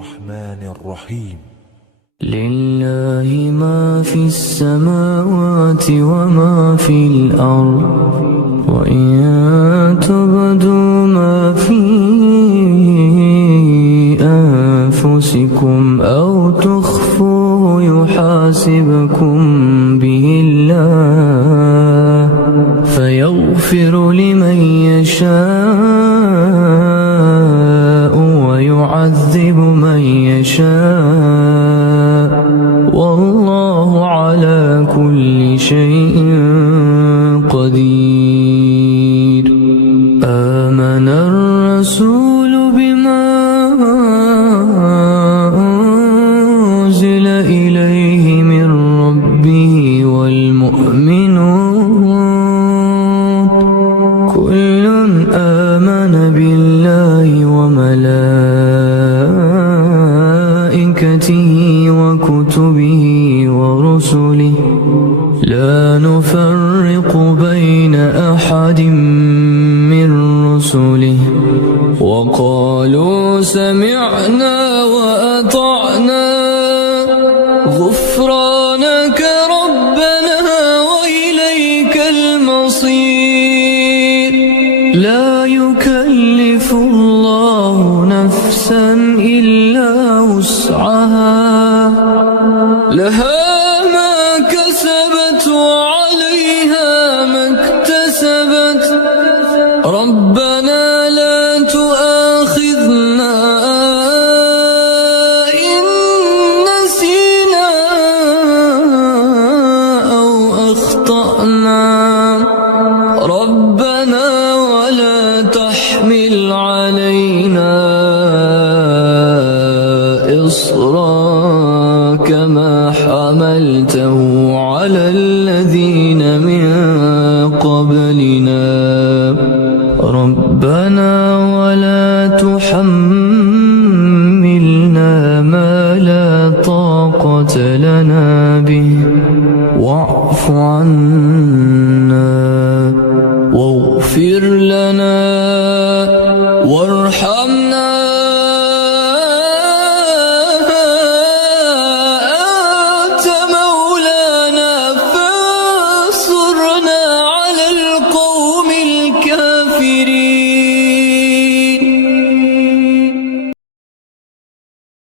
الرحمن الرحيم. لله ما في السماوات وما في الأرض، وإن تبدوا ما في أنفسكم أو تخفوه يحاسبكم به الله فيغفر لمن يشاء ويعذب من يشاء، والله على كل شيء قدير. آمن الرسول بما أنزل إليه من ربه والمؤمنون كل آمن بالله وملائكته وكتبه ورسله لا نفرق بين أحد من رسله وقالوا سمعنا وأطعنا غفرانك ربنا وإليك المصير. لا يكلف الله نفسا إلا وسعها، لها ما كسبت وعليها ما اكتسبت. ربنا لا تؤاخذنا إن نسينا أو أخطأنا. ربنا ولا تحمل علينا إصرا كما حملته على الذين من قبلنا. ربنا ولا تحملنا ما لا طاقة لنا به واعف عنا